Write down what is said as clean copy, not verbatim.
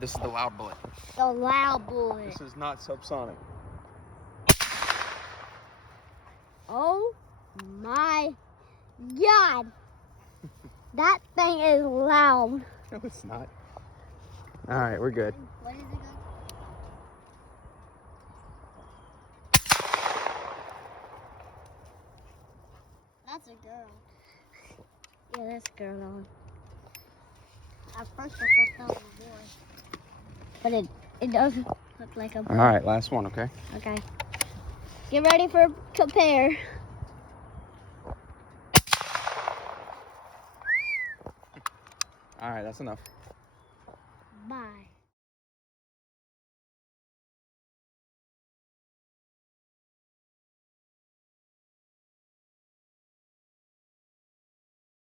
This is the loud bullet. The loud bullet. This is not subsonic. Oh my God. That thing is loud. No, it's not. All right, we're good. What is it called? That's a girl. Yeah, that's a girl. At first I thought that was a boy. But it does look like a boy. All right, last one, okay? Okay. Get ready for compare. All right, that's enough. Bye.